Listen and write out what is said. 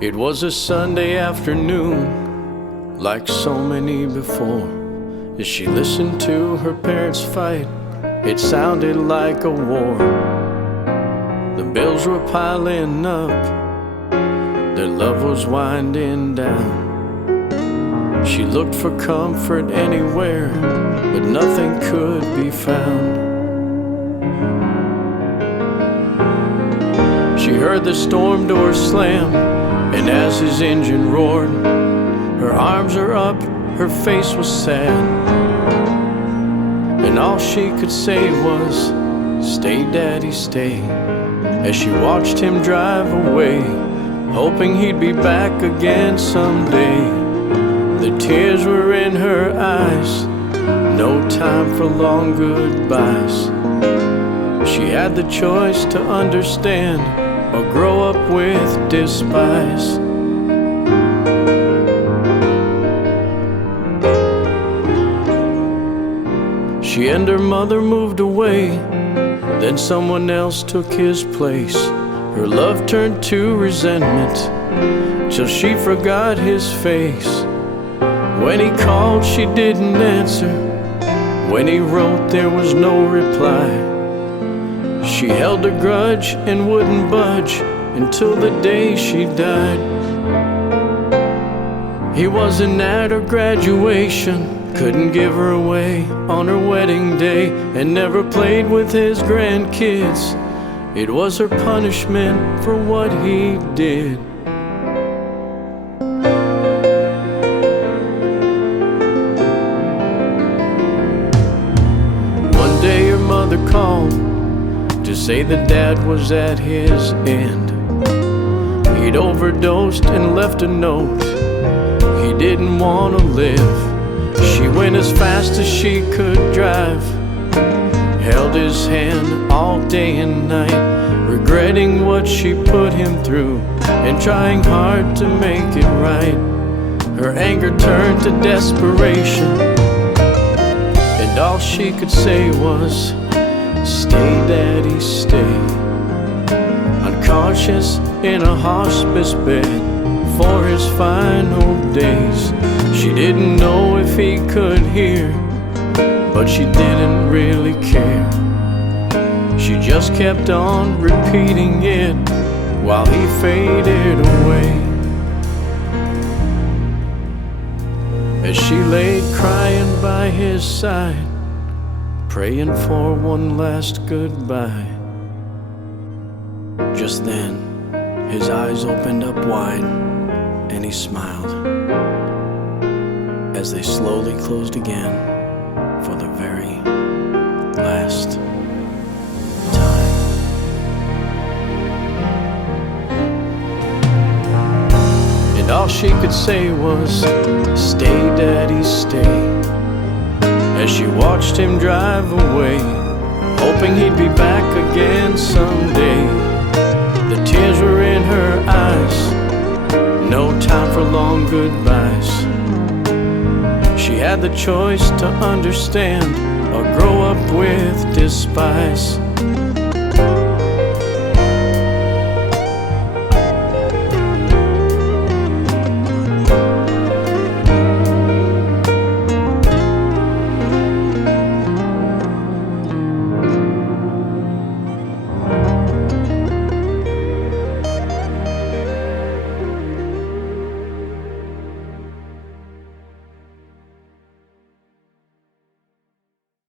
It was a Sunday afternoon, like so many before. As she listened to her parents fight, it sounded like a war. The bills were piling up, their love was winding down. She looked for comfort anywhere, but nothing could be found. She heard the storm door slam, and as his engine roared, her arms were up, her face was sad, and all she could say was, "Stay, Daddy, stay," as she watched him drive away, hoping he'd be back again someday. The tears were in her eyes, no time for long goodbyes. She had the choice to understand or grow up with despise. She and her mother moved away, then someone else took his place. Her love turned to resentment, till she forgot his face. When he called, she didn't answer. When he wrote, there was no reply. She held a grudge and wouldn't budge until the day she died. He wasn't at her graduation, couldn't give her away on her wedding day, and never played with his grandkids. It was her punishment for what he did. One day her mother called to say that Dad was at his end. He'd overdosed and left a note. He didn't want to live. She went as fast as she could drive, held his hand all day and night, regretting what she put him through and trying hard to make it right. Her anger turned to desperation, and all she could say was, "Stay, Daddy, stay." Unconscious in a hospice bed for his final days. She didn't know if he could hear, but she didn't really care. She just kept on repeating it while he faded away. As she laid crying by his side, praying for one last goodbye. Just then, his eyes opened up wide, and he smiled as they slowly closed again for the very last time. And all she could say was, "Stay, Daddy, stay," as she watched him drive away, hoping he'd be back again someday. The tears were in her eyes, no time for long goodbyes. She had the choice to understand or grow up with despise.